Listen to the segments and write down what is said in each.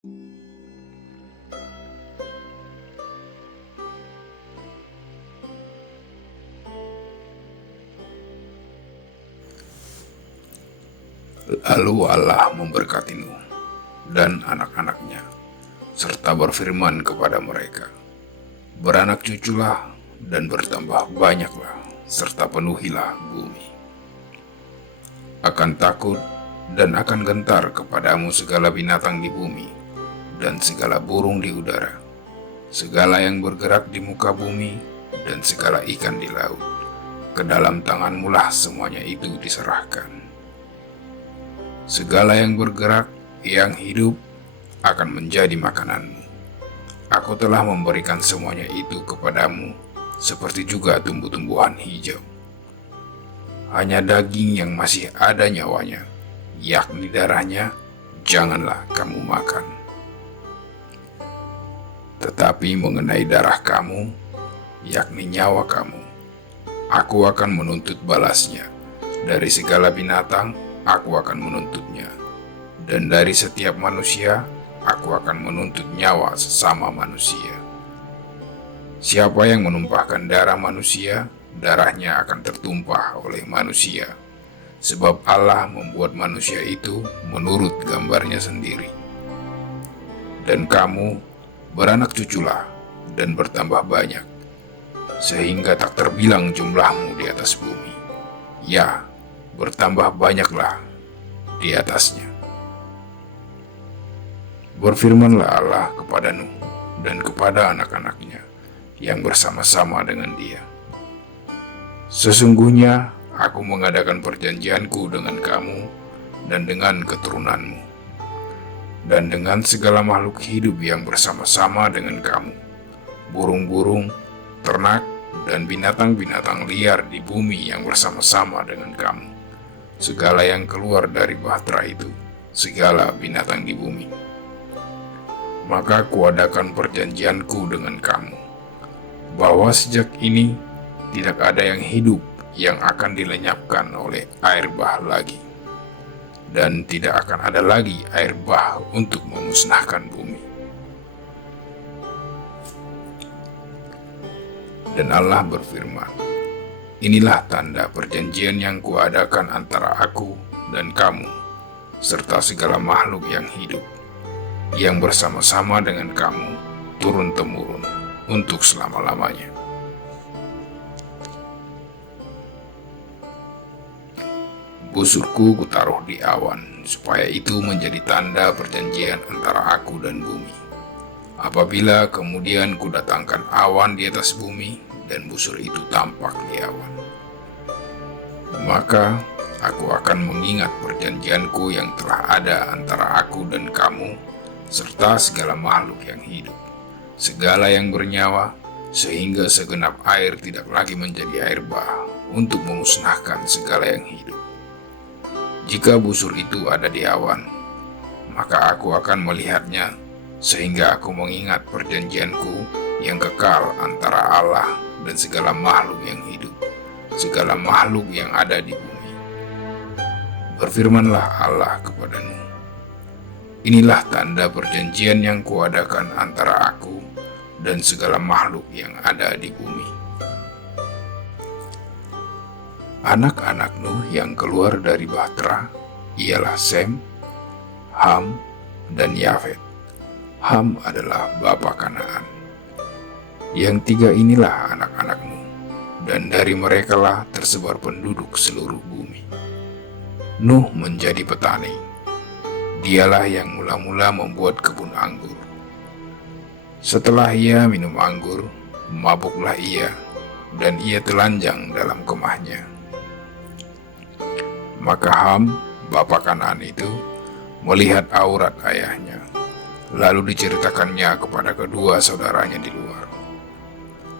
Lalu Allah memberkati Nuh dan anak-anaknya, serta berfirman kepada mereka, "Beranak cuculah dan bertambah banyaklah, serta penuhilah bumi. Akan takut dan akan gentar kepadamu segala binatang di bumi, dan segala burung di udara, segala yang bergerak di muka bumi, dan segala ikan di laut. Ke dalam tanganmulah semuanya itu diserahkan. Segala yang bergerak, yang hidup, akan menjadi makananmu. Aku telah memberikan semuanya itu kepadamu, seperti juga tumbuh-tumbuhan hijau. Hanya daging yang masih ada nyawanya, yakni darahnya, janganlah kamu makan. Tetapi mengenai darah kamu, yakni nyawa kamu, aku akan menuntut balasnya. Dari segala binatang, aku akan menuntutnya, dan dari setiap manusia, aku akan menuntut nyawa sesama manusia. Siapa yang menumpahkan darah manusia, darahnya akan tertumpah oleh manusia, sebab Allah membuat manusia itu menurut gambarnya sendiri. Dan kamu beranak cuculah dan bertambah banyak, sehingga tak terbilang jumlahmu di atas bumi. Ya, bertambah banyaklah di atasnya." Berfirmanlah Allah kepada Nuh dan kepada anak-anaknya yang bersama-sama dengan dia, "Sesungguhnya aku mengadakan perjanjianku dengan kamu dan dengan keturunanmu, dan dengan segala makhluk hidup yang bersama-sama dengan kamu, burung-burung, ternak, dan binatang-binatang liar di bumi yang bersama-sama dengan kamu, segala yang keluar dari bahtera itu, segala binatang di bumi. Maka kuadakan perjanjianku dengan kamu, bahwa sejak ini tidak ada yang hidup yang akan dilenyapkan oleh air bah lagi, dan tidak akan ada lagi air bah untuk memusnahkan bumi." Dan Allah berfirman, "Inilah tanda perjanjian yang kuadakan antara aku dan kamu, serta segala makhluk yang hidup, yang bersama-sama dengan kamu, turun-temurun, untuk selama-lamanya. Busurku kutaruh di awan, supaya itu menjadi tanda perjanjian antara aku dan bumi. Apabila kemudian kudatangkan awan di atas bumi, dan busur itu tampak di awan, maka aku akan mengingat perjanjianku yang telah ada antara aku dan kamu, serta segala makhluk yang hidup, segala yang bernyawa, sehingga segenap air tidak lagi menjadi air bah untuk memusnahkan segala yang hidup. Jika busur itu ada di awan, maka aku akan melihatnya, sehingga aku mengingat perjanjianku yang kekal antara Allah dan segala makhluk yang hidup, segala makhluk yang ada di bumi." Berfirmanlah Allah kepada Nuh, "Inilah tanda perjanjian yang kuadakan antara aku dan segala makhluk yang ada di bumi." Anak-anak Nuh yang keluar dari bahtera ialah Sem, Ham, dan Yafet. Ham adalah bapa Kanaan. Yang tiga inilah anak-anak Nuh, dan dari merekalah tersebar penduduk seluruh bumi. Nuh menjadi petani. Dialah yang mula-mula membuat kebun anggur. Setelah ia minum anggur, mabuklah ia, dan ia telanjang dalam kemahnya. Maka Ham, bapa Kanaan itu, melihat aurat ayahnya, lalu diceritakannya kepada kedua saudaranya di luar.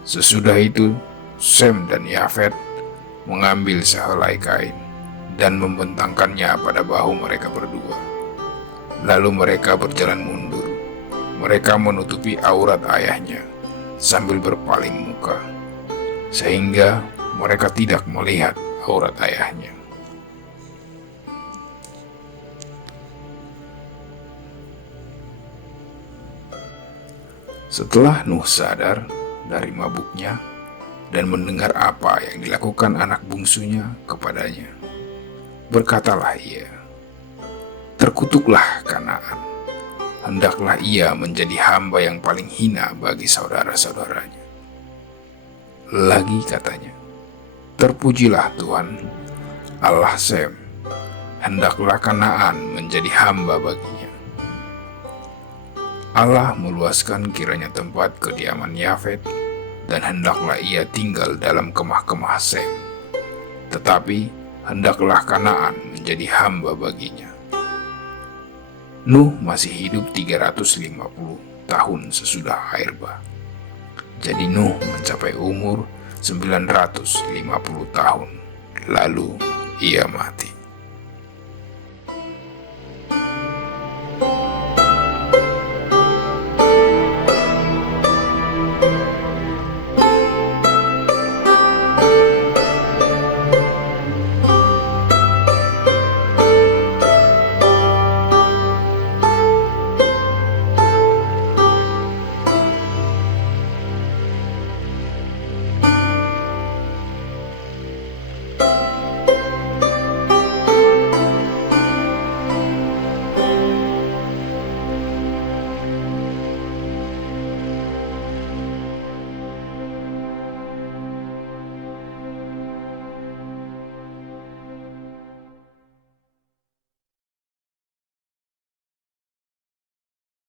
Sesudah itu, Sem dan Yafet mengambil sehelai kain dan membentangkannya pada bahu mereka berdua. Lalu mereka berjalan mundur. Mereka menutupi aurat ayahnya sambil berpaling muka, sehingga mereka tidak melihat aurat ayahnya. Setelah Nuh sadar dari mabuknya dan mendengar apa yang dilakukan anak bungsunya kepadanya, berkatalah ia, "Terkutuklah Kanaan, hendaklah ia menjadi hamba yang paling hina bagi saudara-saudaranya." Lagi katanya, "Terpujilah Tuhan, Allah Sem, hendaklah Kanaan menjadi hamba baginya." Allah meluaskan kiranya tempat kediaman Yafet, dan hendaklah ia tinggal dalam kemah-kemah Sem. Tetapi hendaklah Kanaan menjadi hamba baginya. Nuh masih hidup 350 tahun sesudah air bah. Jadi Nuh mencapai umur 950 tahun, lalu ia mati.